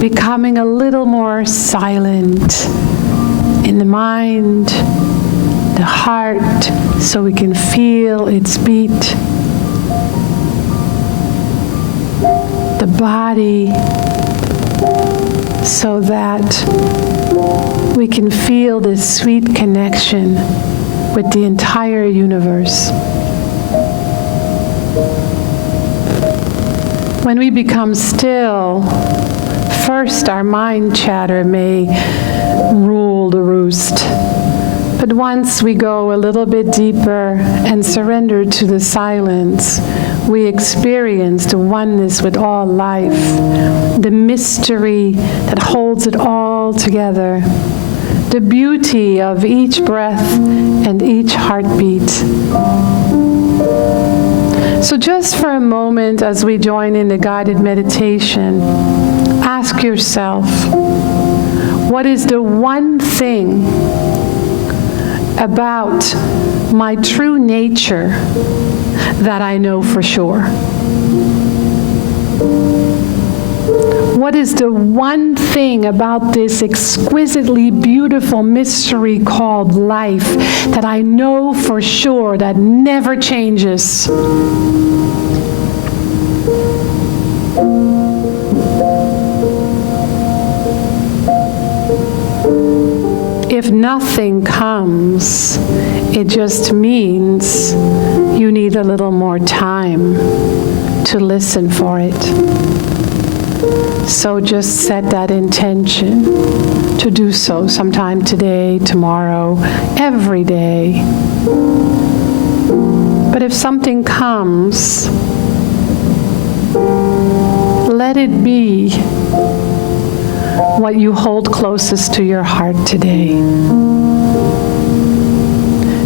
becoming a little more silent in the mind, the heart, so we can feel its beat, the body, so that we can feel this sweet connection with the entire universe. When we become still, first our mind chatter may rule the roost. But once we go a little bit deeper and surrender to the silence, we experience the oneness with all life, the mystery that holds it all together, the beauty of each breath and each heartbeat. So just for a moment, as we join in the guided meditation, ask yourself, what is the one thing about my true nature that I know for sure? What is the one thing about this exquisitely beautiful mystery called life that I know for sure that never changes? If nothing comes, it just means you need a little more time to listen for it. So just set that intention to do so sometime today, tomorrow, every day. But if something comes, let it be what you hold closest to your heart today.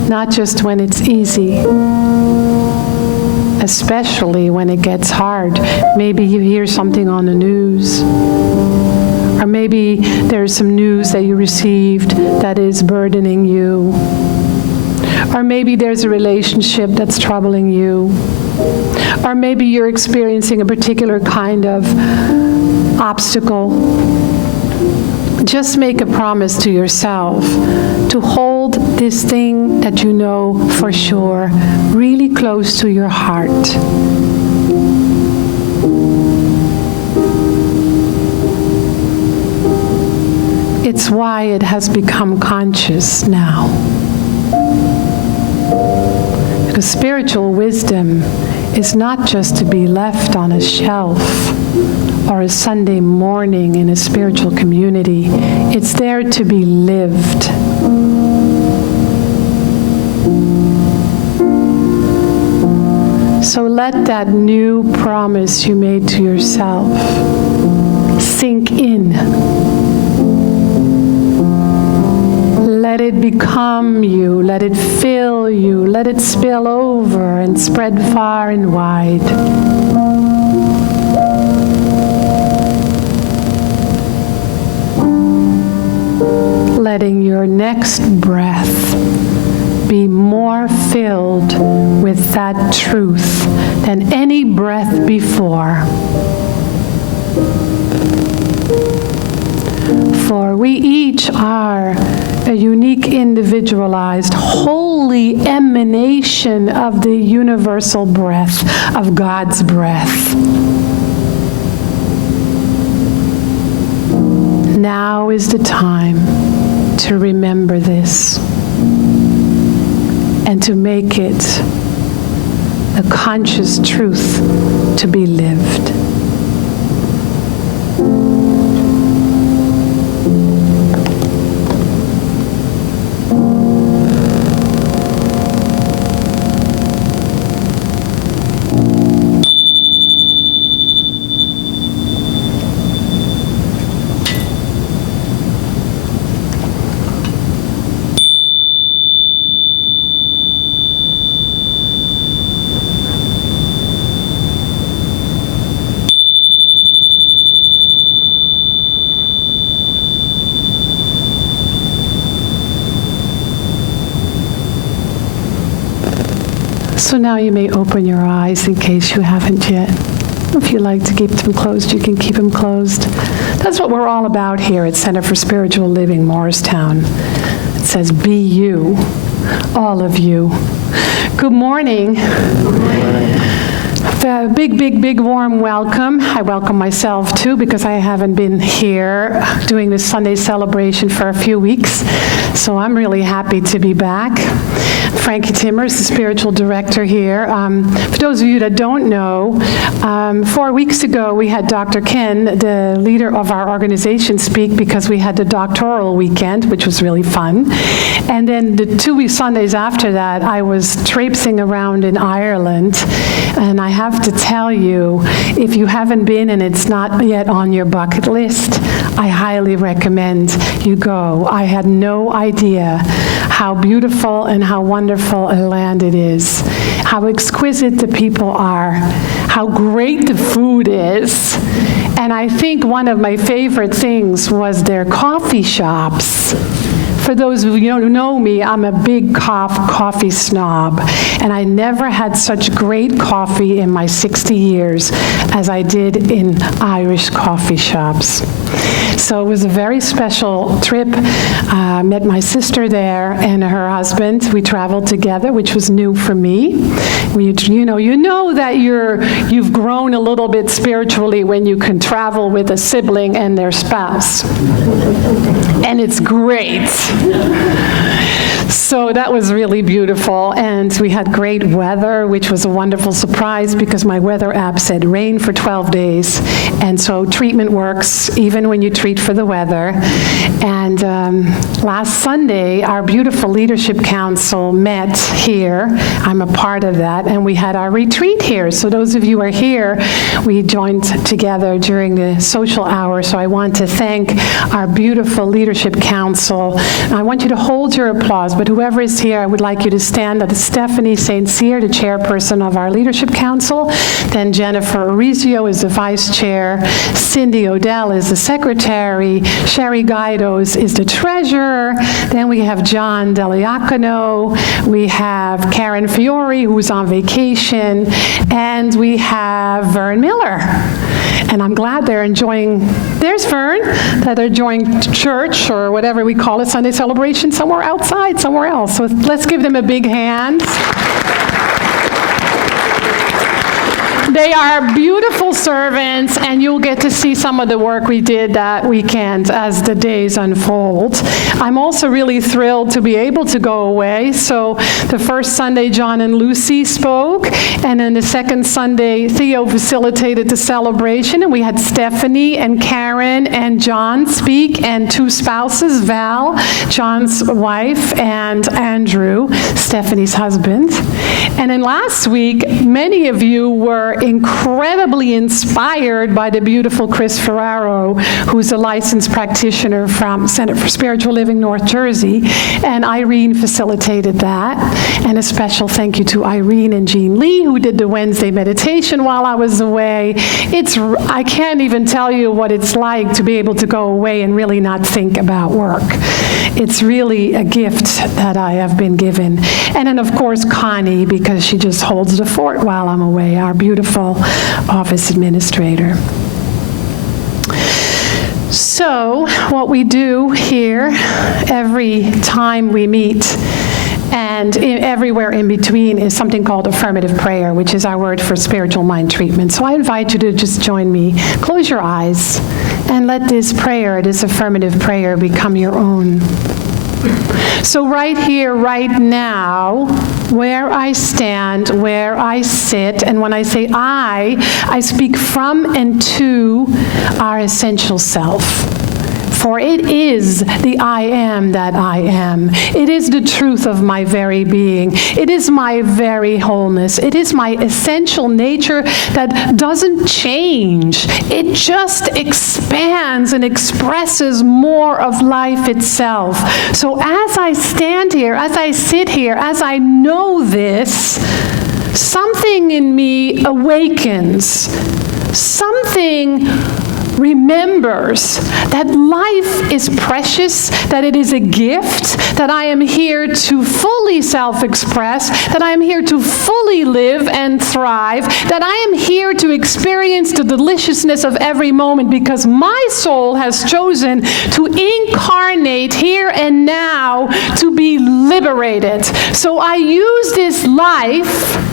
Not just when it's easy, especially when it gets hard. Maybe you hear something on the news, or maybe there's some news that you received that is burdening you, or maybe there's a relationship that's troubling you, or maybe you're experiencing a particular kind of obstacle. Just make a promise to yourself to hold this thing that you know for sure really close to your heart. It's why it has become conscious now. Because spiritual wisdom is not just to be left on a shelf or a Sunday morning in a spiritual community. It's there to be lived. So let that new promise you made to yourself sink in. Let it become you, let it fill you, let it spill over and spread far and wide. Letting your next breath be more filled with that truth than any breath before. For we each are a unique, individualized, holy emanation of the universal breath, of God's breath. Now is the time to remember this and to make it a conscious truth to be lived. So now you may open your eyes in case you haven't yet. If you like to keep them closed, you can keep them closed. That's what we're all about here at Center for Spiritual Living, Morristown. It says, be you, all of you. Good morning. A big warm welcome. I welcome myself too, because I haven't been here doing this Sunday celebration for a few weeks. So I'm really happy to be back. Frankie Timmers, the spiritual director here. For those of you that don't know, 4 weeks ago we had Dr. Ken, the leader of our organization, speak because we had the doctoral weekend, which was really fun. And then the 2 Sundays after that, I was traipsing around in Ireland. And I have to tell you, if you haven't been and it's not yet on your bucket list, I highly recommend you go. I had no idea how beautiful and how wonderful a land it is, how exquisite the people are, how great the food is. And I think one of my favorite things was their coffee shops. For those of you who know me, I'm a big coffee snob, and I never had such great coffee in my 60 years as I did in Irish coffee shops. So it was a very special trip. I met my sister there and her husband. We traveled together, which was new for me. You know that you've grown a little bit spiritually when you can travel with a sibling and their spouse. And it's great. So that was really beautiful, and we had great weather, which was a wonderful surprise because my weather app said rain for 12 days, and so treatment works even when you treat for the weather. And last Sunday, our beautiful leadership council met here. I'm a part of that, and we had our retreat here. So those of you who are here, we joined together during the social hour, so I want to thank our beautiful leadership council. I want you to hold your applause, but whoever is here, I would like you to stand. That is Stephanie St. Cyr, the chairperson of our leadership council. Then Jennifer Orizio is the vice chair. Cindy Odell is the secretary. Sherry Guidos is the treasurer. Then we have John Deliacono. We have Karen Fiore, who's on vacation. And we have Vern Miller. And I'm glad they're enjoying, there's Vern, that they're enjoying church or whatever we call it, Sunday celebration, somewhere outside, somewhere else. So let's give them a big hand. They are beautiful servants, and you'll get to see some of the work we did that weekend as the days unfold. I'm also really thrilled to be able to go away. So the first Sunday, John and Lucy spoke, and then the second Sunday, Theo facilitated the celebration, and we had Stephanie and Karen and John speak, and 2 spouses, Val, John's wife, and Andrew, Stephanie's husband. And then last week, many of you were incredibly inspired by the beautiful Chris Ferraro, who's a licensed practitioner from Center for Spiritual Living, North Jersey, and Irene facilitated that. And a special thank you to Irene and Jean Lee, who did the Wednesday meditation while I was away. I can't even tell you what it's like to be able to go away and really not think about work. It's really a gift that I have been given. And then, of course, Connie, because she just holds the fort while I'm away, our beautiful office administrator. So, what we do here every time we meet and everywhere in between is something called affirmative prayer, which is our word for spiritual mind treatment. So I invite you to just join me. Close your eyes and let this prayer, this affirmative prayer, become your own. So right here, right now, where I stand, where I sit, and when I say I speak from and to our essential self. For it is the I am that I am. It is the truth of my very being. It is my very wholeness. It is my essential nature that doesn't change. It just expands and expresses more of life itself. So as I stand here, as I sit here, as I know this, something in me awakens. Something remembers that life is precious, that it is a gift, that I am here to fully self-express, that I am here to fully live and thrive, that I am here to experience the deliciousness of every moment because my soul has chosen to incarnate here and now to be liberated. So I use this life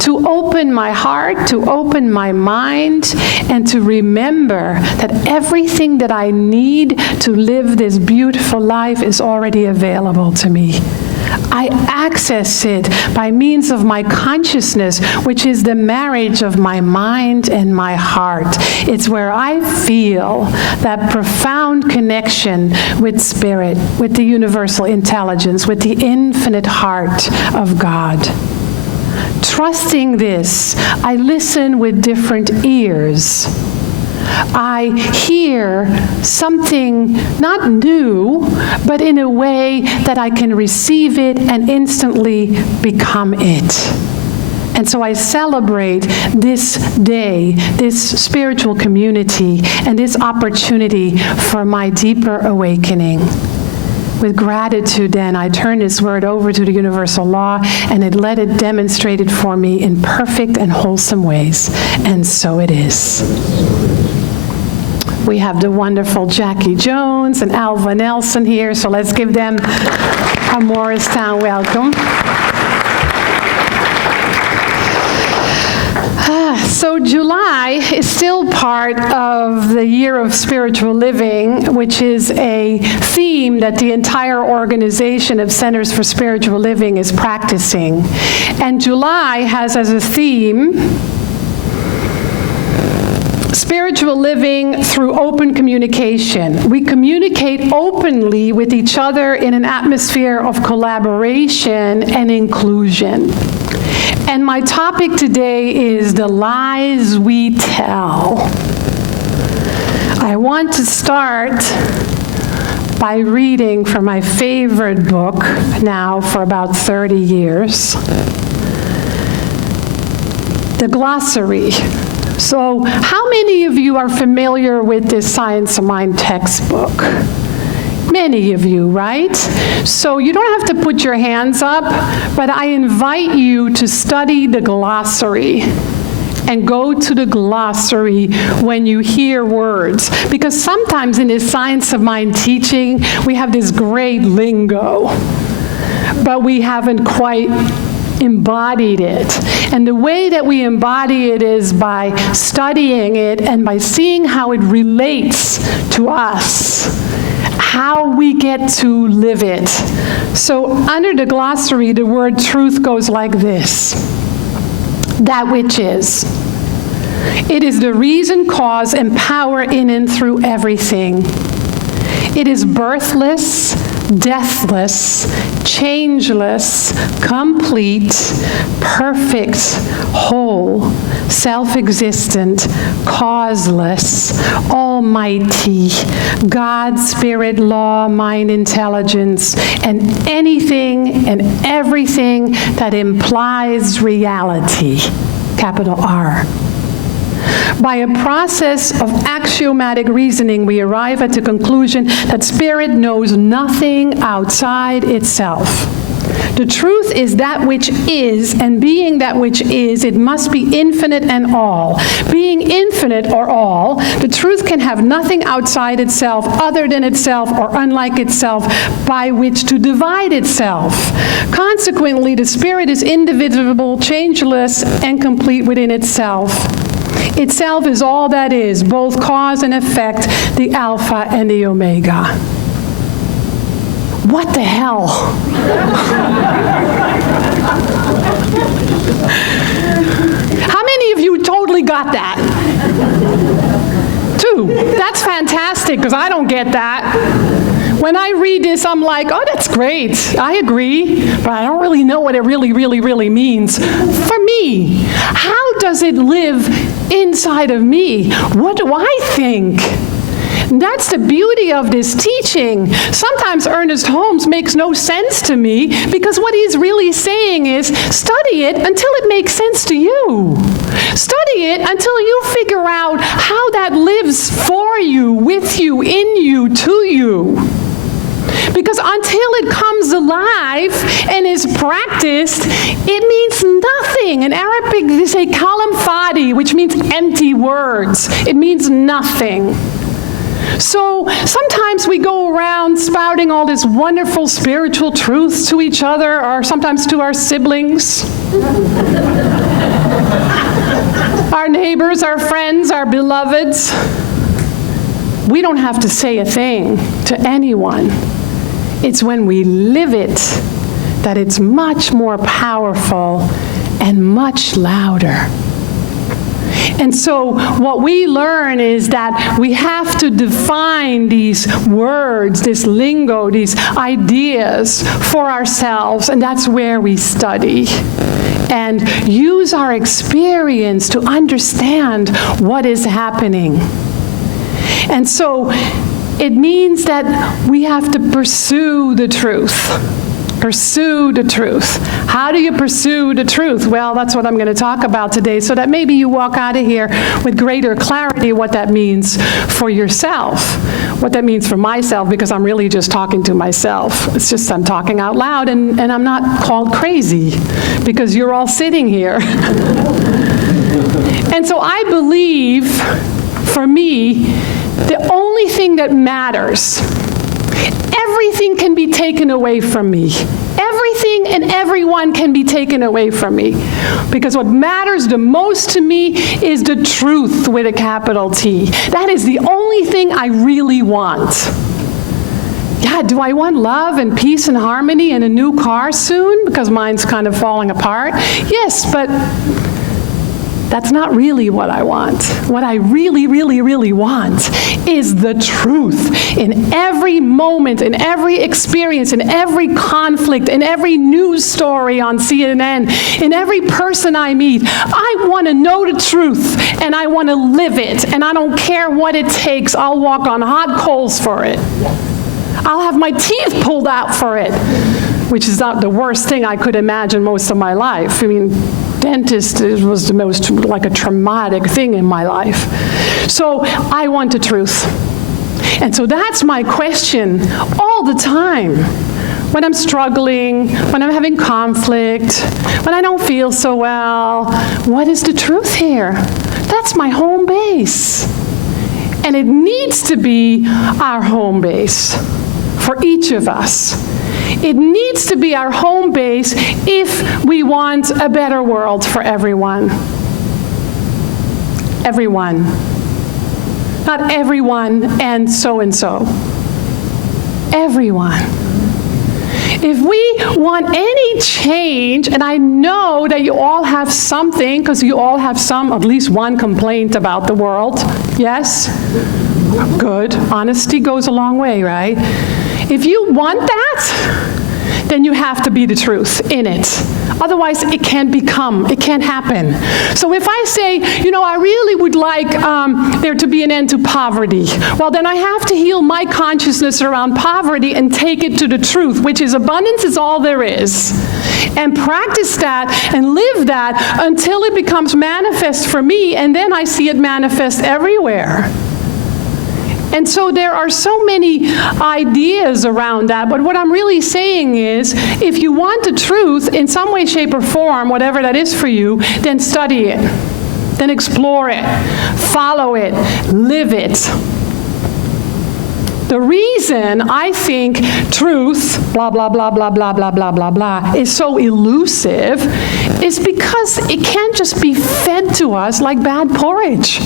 to open my heart, to open my mind, and to remember that everything that I need to live this beautiful life is already available to me. I access it by means of my consciousness, which is the marriage of my mind and my heart. It's where I feel that profound connection with spirit, with the universal intelligence, with the infinite heart of God. Trusting this, I listen with different ears. I hear something not new, but in a way that I can receive it and instantly become it. And so I celebrate this day, this spiritual community, and this opportunity for my deeper awakening. With gratitude, then, I turn this word over to the universal law, and let it demonstrate it for me in perfect and wholesome ways. And so it is. We have the wonderful Jackie Jones and Alva Nelson here, so let's give them a Morristown welcome. So July is still part of the Year of Spiritual Living, which is a theme that the entire organization of Centers for Spiritual Living is practicing. And July has as a theme, spiritual living through open communication. We communicate openly with each other in an atmosphere of collaboration and inclusion. And my topic today is the lies we tell. I want to start by reading from my favorite book now for about 30 years, the glossary. So how many of you are familiar with this Science of Mind textbook? Many of you, right? So you don't have to put your hands up, but I invite you to study the glossary and go to the glossary when you hear words. Because sometimes in this Science of Mind teaching, we have this great lingo, but we haven't quite embodied it. And the way that we embody it is by studying it and by seeing how it relates to us, how we get to live it. So under the glossary, the word truth goes like this: that which is. It is the reason, cause, and power in and through everything. It is birthless, deathless, changeless, complete, perfect, whole, self-existent, causeless, almighty, God, spirit, law, mind, intelligence, and anything and everything that implies reality, capital R. By a process of axiomatic reasoning, we arrive at the conclusion that spirit knows nothing outside itself. The truth is that which is, and being that which is, it must be infinite and all. Being infinite or all, the truth can have nothing outside itself, other than itself, or unlike itself, by which to divide itself. Consequently, the spirit is indivisible, changeless, and complete within itself. Itself is all that is, both cause and effect, the Alpha and the Omega. What the hell? How many of you totally got that? 2. That's fantastic, because I don't get that. When I read this, I'm like, oh, that's great. I agree, but I don't really know what it really means. For me, how does it live inside of me? What do I think? That's the beauty of this teaching. Sometimes Ernest Holmes makes no sense to me because what he's really saying is study it until it makes sense to you. Study it until you figure out how that lives for you, with you, in you, to you. Because until it comes alive and is practiced, it means nothing. In Arabic, they say kalam fadi, which means empty words. It means nothing. So sometimes we go around spouting all this wonderful spiritual truths to each other, or sometimes to our siblings, our neighbors, our friends, our beloveds. We don't have to say a thing to anyone. It's when we live it that it's much more powerful and much louder. And so what we learn is that we have to define these words, this lingo, these ideas for ourselves, and that's where we study. And use our experience to understand what is happening. And so it means that we have to pursue the truth. Pursue the truth. How do you pursue the truth? Well, that's what I'm going to talk about today, so that maybe you walk out of here with greater clarity what that means for yourself, what that means for myself, because I'm really just talking to myself. It's just I'm talking out loud, and I'm not called crazy, because you're all sitting here. And so I believe, for me, the only thing that matters, everything can be taken away from me. Everything and everyone can be taken away from me. Because what matters the most to me is the truth with a capital T. That is the only thing I really want. Yeah, do I want love and peace and harmony and a new car soon? Because mine's kind of falling apart. Yes, but that's not really what I want. What I really, really, really want is the truth in every moment, in every experience, in every conflict, in every news story on CNN, in every person I meet. I want to know the truth, and I want to live it, and I don't care what it takes. I'll walk on hot coals for it. I'll have my teeth pulled out for it, which is not the worst thing I could imagine most of my life. I mean, dentist was the most, like a traumatic thing in my life. So I want the truth. And so that's my question all the time. When I'm struggling, when I'm having conflict, when I don't feel so well, what is the truth here? That's my home base. And it needs to be our home base for each of us. It needs to be our home base if we want a better world for everyone. Everyone. Not everyone and so. Everyone. If we want any change, and I know that you all have something, because you all have at least one complaint about the world. Yes? Good. Honesty goes a long way, right? If you want that, then you have to be the truth in it. Otherwise, it can't happen. So if I say, I really would like there to be an end to poverty, well, then I have to heal my consciousness around poverty and take it to the truth, which is abundance is all there is. And practice that and live that until it becomes manifest for me, and then I see it manifest everywhere. And so there are so many ideas around that, but what I'm really saying is, if you want the truth in some way, shape, or form, whatever that is for you, then study it, then explore it, follow it, live it. The reason I think truth, blah, blah, blah, blah, blah, blah, blah, blah, blah, is so elusive is because it can't just be fed to us like bad porridge.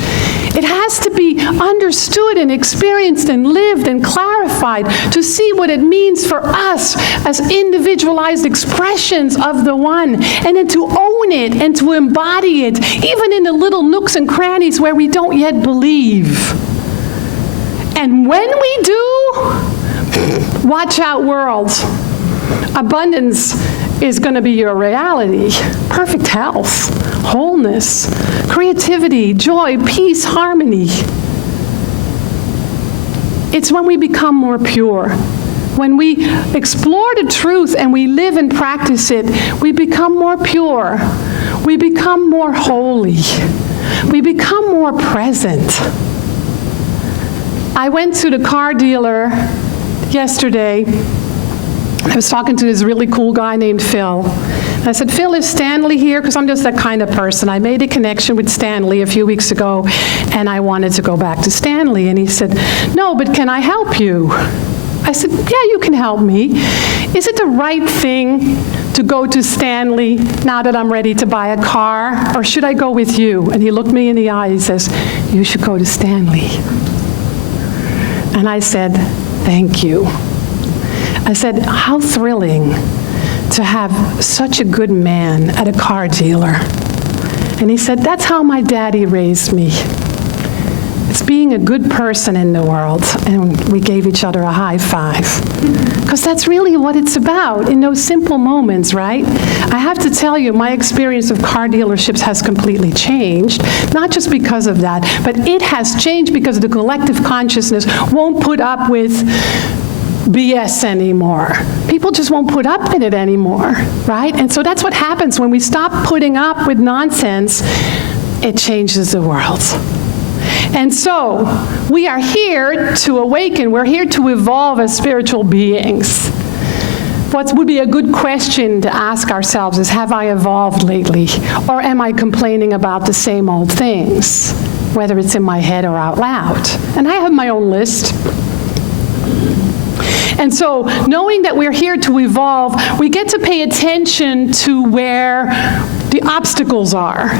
It has to be understood and experienced and lived and clarified to see what it means for us as individualized expressions of the one, and then to own it and to embody it, even in the little nooks and crannies where we don't yet believe. And when we do, watch out, world. Abundance is going to be your reality. Perfect health, wholeness, creativity, joy, peace, harmony. It's when we become more pure. When we explore the truth and we live and practice it, we become more pure. we become more holy. We become more present. I went to the car dealer yesterday. I was talking to this really cool guy named Phil. I said, Phil, is Stanley here? Because I'm just that kind of person. I made a connection with Stanley a few weeks ago, and I wanted to go back to Stanley. And he said, no, but can I help you? I said, yeah, you can help me. Is it the right thing to go to Stanley now that I'm ready to buy a car, or should I go with you? And he looked me in the eye, he says, you should go to Stanley. And I said, thank you. I said, how thrilling to have such a good man at a car dealer. And he said, that's how my daddy raised me. It's being a good person in the world. And we gave each other a high five. Because that's really what it's about, in those simple moments, right? I have to tell you, my experience of car dealerships has completely changed, not just because of that, but it has changed because the collective consciousness won't put up with BS anymore. People just won't put up with it anymore, right? And so that's what happens when we stop putting up with nonsense. It changes the world. And so we are here to awaken. We're here to evolve as spiritual beings. What would be a good question to ask ourselves is, have I evolved lately? Or am I complaining about the same old things, whether it's in my head or out loud? And I have my own list. And so, knowing that we're here to evolve, we get to pay attention to where the obstacles are.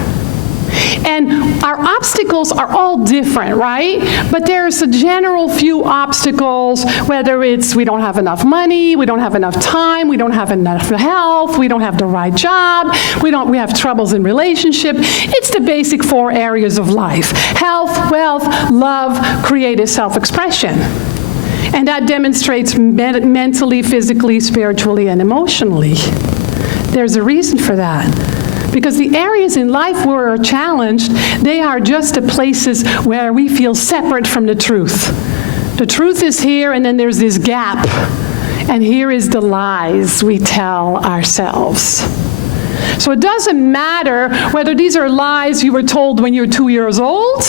And our obstacles are all different, right? But there's a general few obstacles, whether it's we don't have enough money, we don't have enough time, we don't have enough health, we don't have the right job, we have troubles in relationship. It's the basic 4 areas of life: health, wealth, love, creative self-expression. And that demonstrates mentally, physically, spiritually, and emotionally. There's a reason for that. Because the areas in life where we're challenged, they are just the places where we feel separate from the truth. The truth is here, and then there's this gap. And here is the lies we tell ourselves. So it doesn't matter whether these are lies you were told when you're 2 years old,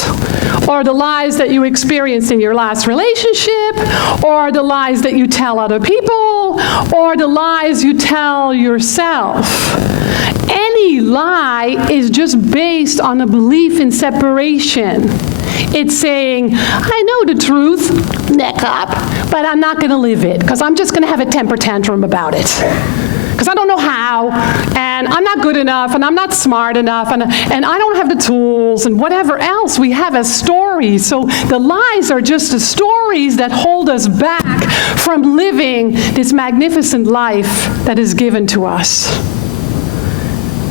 or the lies that you experienced in your last relationship, or the lies that you tell other people, or the lies you tell yourself. Any lie is just based on a belief in separation. It's saying, I know the truth, neck up, but I'm not going to live it, because I'm just going to have a temper tantrum about it. Because I don't know how, and I'm not good enough, and I'm not smart enough, and I don't have the tools, and whatever else we have as stories. So the lies are just the stories that hold us back from living this magnificent life that is given to us.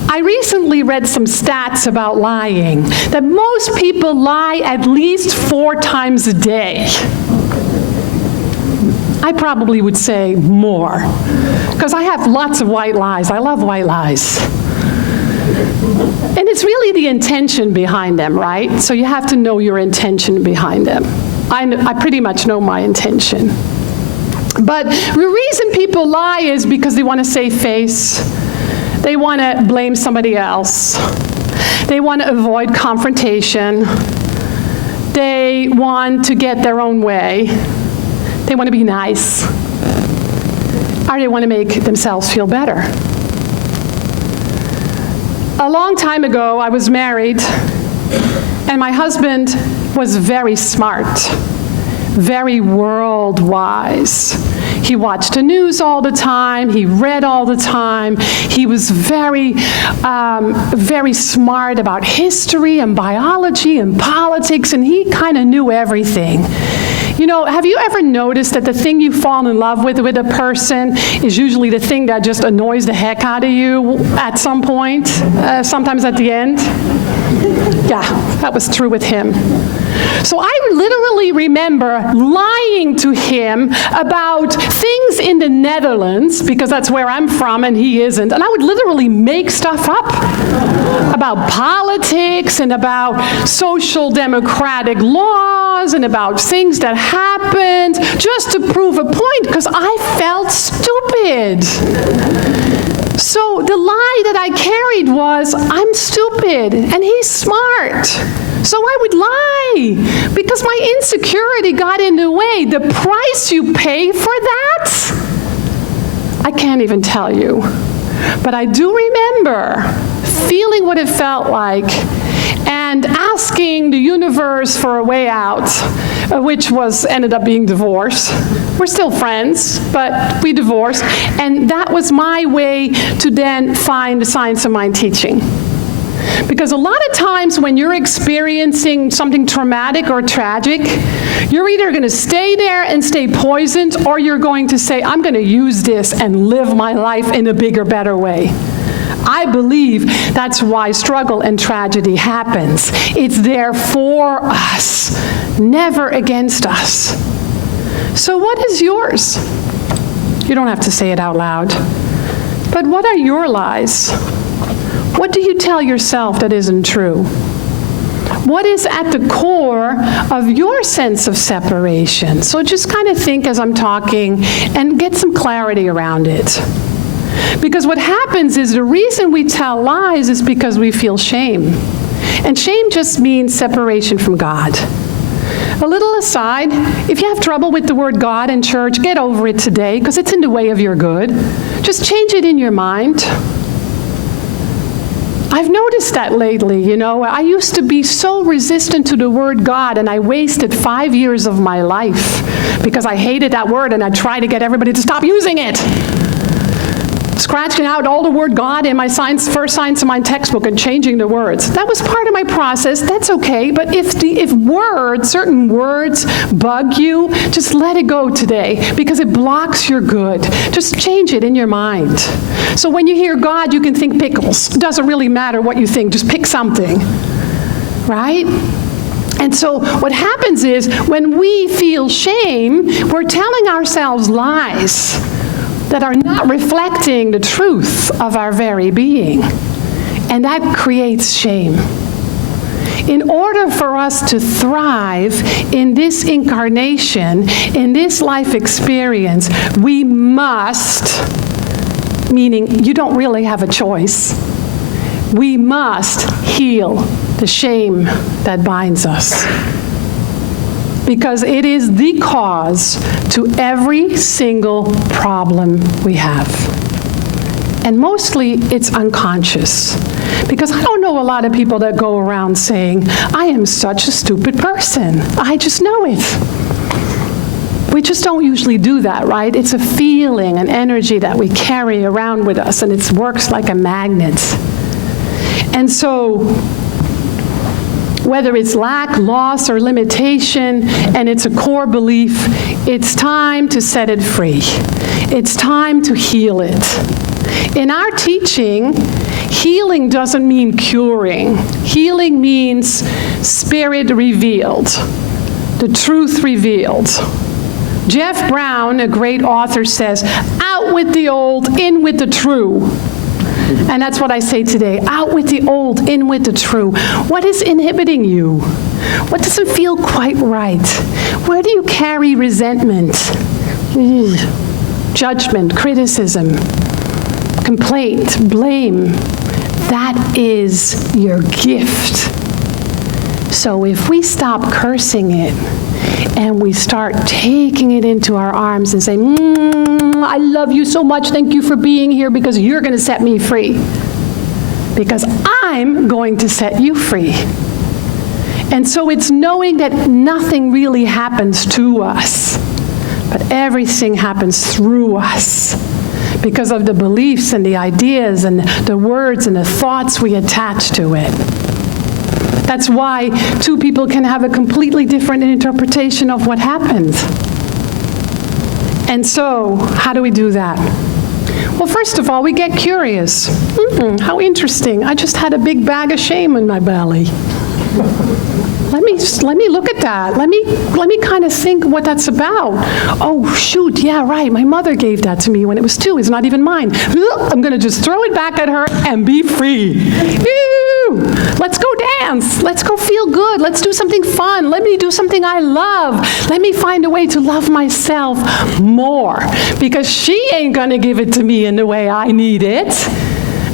I recently read some stats about lying, that most people lie at least 4 times a day. I probably would say more, because I have lots of white lies. I love white lies. And it's really the intention behind them, right? So you have to know your intention behind them. I pretty much know my intention. But the reason people lie is because they want to save face. They want to blame somebody else. They want to avoid confrontation. They want to get their own way. They want to be nice. Or they want to make themselves feel better. A long time ago, I was married, and my husband was very smart, very world-wise. He watched the news all the time. He read all the time. He was very, very smart about history and biology and politics, and he kind of knew everything. You know, have you ever noticed that the thing you fall in love with a person is usually the thing that just annoys the heck out of you at some point, sometimes at the end? Yeah, that was true with him. So I literally remember lying to him about things in the Netherlands, because that's where I'm from and he isn't, and I would literally make stuff up about politics and about social democratic laws and about things that happened just to prove a point, because I felt stupid. So the lie that I carried was, I'm stupid and he's smart. So I would lie because my insecurity got in the way. The price you pay for that, I can't even tell you. But I do remember feeling what it felt like and asking the universe for a way out, which ended up being divorce. We're still friends, but we divorced. And that was my way to then find the science of mind teaching. Because a lot of times when you're experiencing something traumatic or tragic, you're either going to stay there and stay poisoned, or you're going to say, I'm going to use this and live my life in a bigger, better way. I believe that's why struggle and tragedy happens. It's there for us, never against us. So what is yours? You don't have to say it out loud. But what are your lies? What do you tell yourself that isn't true? What is at the core of your sense of separation? So just kind of think as I'm talking and get some clarity around it. Because what happens is the reason we tell lies is because we feel shame. And shame just means separation from God. A little aside, if you have trouble with the word God in church, get over it today because it's in the way of your good. Just change it in your mind. I've noticed that lately, I used to be so resistant to the word God, and I wasted 5 years of my life because I hated that word and I tried to get everybody to stop using it. Scratching out all the word God in my first Science of Mind textbook and changing the words. That was part of my process. That's okay. But if certain words bug you, just let it go today because it blocks your good. Just change it in your mind. So when you hear God, you can think pickles. It doesn't really matter what you think. Just pick something. Right? And so what happens is when we feel shame, we're telling ourselves lies that are not reflecting the truth of our very being. And that creates shame. In order for us to thrive in this incarnation, in this life experience, we must, meaning you don't really have a choice, we must heal the shame that binds us. Because it is the cause to every single problem we have. And mostly it's unconscious. Because I don't know a lot of people that go around saying, I am such a stupid person. I just know it. We just don't usually do that, right? It's a feeling, an energy that we carry around with us, and it works like a magnet. And so, whether it's lack, loss, or limitation, and it's a core belief, it's time to set it free. It's time to heal it. In our teaching, healing doesn't mean curing. Healing means spirit revealed, the truth revealed. Jeff Brown, a great author, says, out with the old, in with the true. And that's what I say today. Out with the old, in with the true. What is inhibiting you? What doesn't feel quite right? Where do you carry resentment, judgment, criticism, complaint, blame? That is your gift. So if we stop cursing it and we start taking it into our arms and say, I love you so much, thank you for being here because you're going to set me free. Because I'm going to set you free. And so it's knowing that nothing really happens to us, but everything happens through us because of the beliefs and the ideas and the words and the thoughts we attach to it. That's why two people can have a completely different interpretation of what happened. And so, how do we do that? Well, first of all, we get curious. How interesting. I just had a big bag of shame in my belly. Let me look at that. Let me kind of think what that's about. Oh, shoot, yeah, right. My mother gave that to me when it was 2. It's not even mine. I'm going to just throw it back at her and be free. Ew! Let's go dance. Let's go feel good. Let's do something fun. Let me do something I love. Let me find a way to love myself more, because she ain't going to give it to me in the way I need it.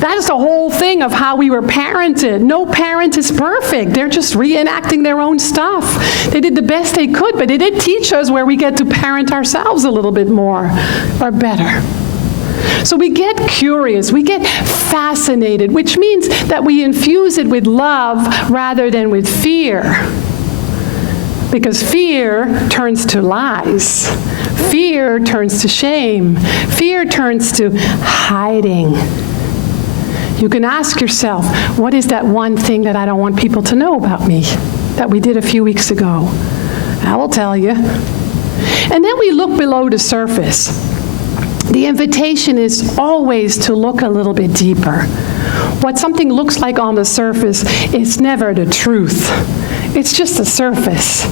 That is the whole thing of how we were parented. No parent is perfect. They're just reenacting their own stuff. They did the best they could, but they did teach us where we get to parent ourselves a little bit more or better. So we get curious, we get fascinated, which means that we infuse it with love rather than with fear. Because fear turns to lies. Fear turns to shame. Fear turns to hiding. You can ask yourself, what is that one thing that I don't want people to know about me that we did a few weeks ago? I will tell you. And then we look below the surface. The invitation is always to look a little bit deeper. What something looks like on the surface is never the truth. It's just the surface.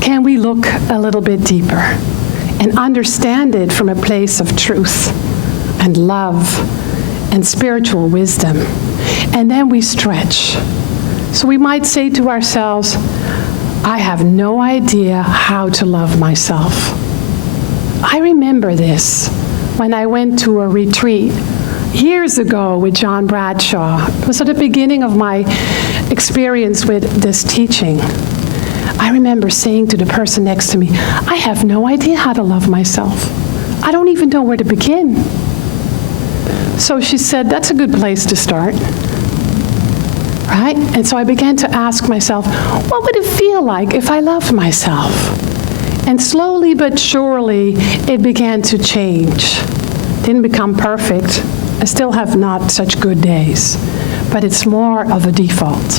Can we look a little bit deeper and understand it from a place of truth and love and spiritual wisdom? And then we stretch. So we might say to ourselves, I have no idea how to love myself. I remember this when I went to a retreat years ago with John Bradshaw. It was at the beginning of my experience with this teaching. I remember saying to the person next to me, I have no idea how to love myself. I don't even know where to begin. So she said, that's a good place to start. Right? And so I began to ask myself, what would it feel like if I loved myself? And slowly but surely, it began to change. Didn't become perfect. I still have not such good days, but it's more of a default.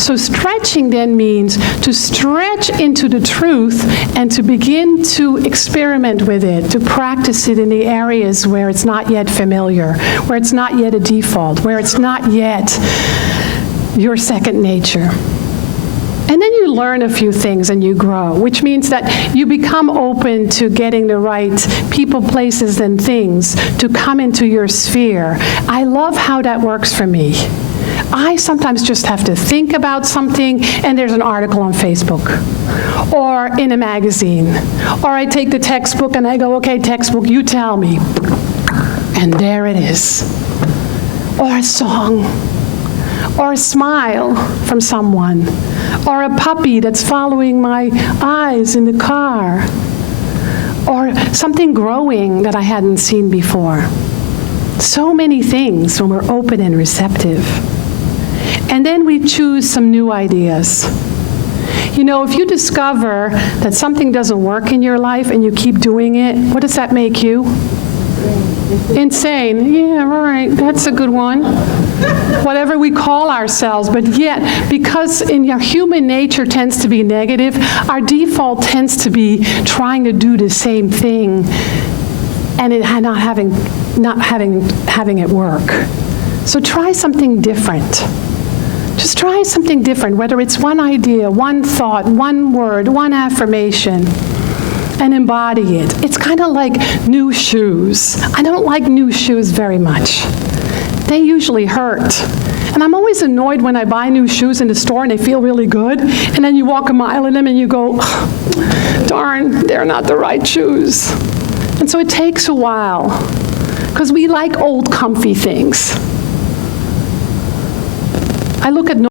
So stretching then means to stretch into the truth and to begin to experiment with it, to practice it in the areas where it's not yet familiar, where it's not yet a default, where it's not yet your second nature. And then you learn a few things and you grow, which means that you become open to getting the right people, places, and things to come into your sphere. I love how that works for me. I sometimes just have to think about something and there's an article on Facebook or in a magazine. Or I take the textbook and I go, okay, textbook, you tell me. And there it is. Or a song. Or a smile from someone, or a puppy that's following my eyes in the car, or something growing that I hadn't seen before. So many things when we're open and receptive. And then we choose some new ideas. You know, if you discover that something doesn't work in your life and you keep doing it, what does that make you? Insane. Yeah, right. That's a good one. Whatever we call ourselves, but yet, because in your human nature tends to be negative, our default tends to be trying to do the same thing and not having it work. So try something different. Just try something different, whether it's one idea, one thought, one word, one affirmation, and embody it. It's kind of like new shoes. I don't like new shoes very much. They usually hurt. And I'm always annoyed when I buy new shoes in the store and they feel really good, and then you walk a mile in them and you go, darn, they're not the right shoes. And so it takes a while, because we like old comfy things. I look at